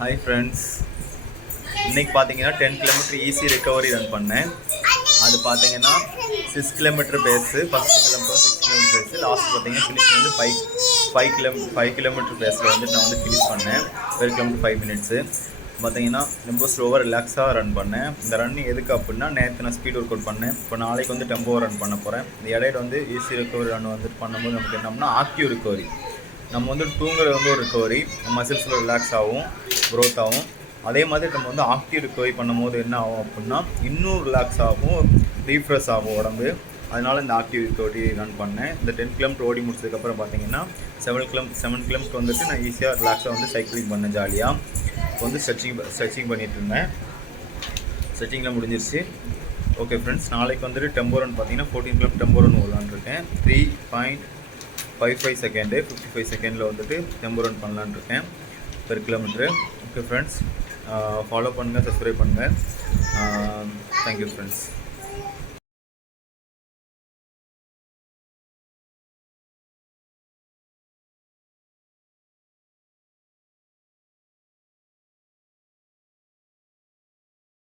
Hi friends, இன்றைக்கி பார்த்தீங்கன்னா 10 kilometre easy recovery run பண்ணேன். அது பார்த்தீங்கன்னா 6 kilometre pace, first kilometre 6 kilometre pace, last பார்த்தீங்கன்னா ஃபினிஷ் வந்து 5 கிலோமீட்டர் பேஸில் வந்து நான் வந்து ஃபினிஷ் பண்ணேன். ஒரு கிலோமீட்டர் 5 மினிட்ஸு பார்த்தீங்கன்னா ரொம்ப ஸ்லோவாக ரிலாக்ஸாக ரன் பண்ணேன். இந்த ரன் எதுக்கு அப்படின்னா, நேற்று நான் ஸ்பீட் ஒர்க் அவுட் பண்ணேன். இப்போ நாளைக்கு வந்து டெம்போ ரன் பண்ண போகிறேன். இந்த இடையில வந்து ஈஸி ரெக்கவரி ரன் வந்து பண்ணும்போது நமக்கு என்னம்னா ஆக்டிவ் ரெக்கவரி, நம்ம வந்து தூங்குறது வந்து ஒரு ரெக்கவரி, மசில்ஸில் ரிலாக்ஸ் ஆகும், க்ரோத் ஆகும். அதே மாதிரி நம்ம வந்து ஆக்டிவ் ரெக்கவரி பண்ணும்போது என்ன ஆகும் அப்படின்னா, இன்னும் ரிலாக்ஸ் ஆகும், ரீஃப்ரெஷ் ஆகும் உடம்பு. அதனால் இந்த ஆக்டிவ் ரெக்கவரி ரன் பண்ணேன். இந்த 10 கிலோமீட்டர் ஓடி முடிச்சதுக்கப்புறம் பார்த்தீங்கன்னா 7 கிலோமீட்டர் வந்துட்டு நான் ஈஸியாக ரிலாக்ஸாக வந்து சைக்கிளிங் பண்ணேன் ஜாலியாக. இப்போ வந்து ஸ்ட்ரெச்சிங் பண்ணிகிட்டு இருந்தேன். ஸ்ட்ரெச்சிங்லாம் முடிஞ்சிருச்சு. ஓகே ஃப்ரெண்ட்ஸ், நாளைக்கு வந்துட்டு டெம்போ ரன் பார்த்தீங்கன்னா 14 கிலோமீட்டர் டெம்போ ரன் ஓடலான்ருக்கேன். 3.55 செகண்டு 55 செகண்டில் வந்துட்டு டெம்போ ரன் பண்ணலான்னு இருக்கேன் per kilometre. Okay friends, follow பண்ணுங்கள், சப்ஸ்கிரைப் பண்ணுங்கள். Thank you friends.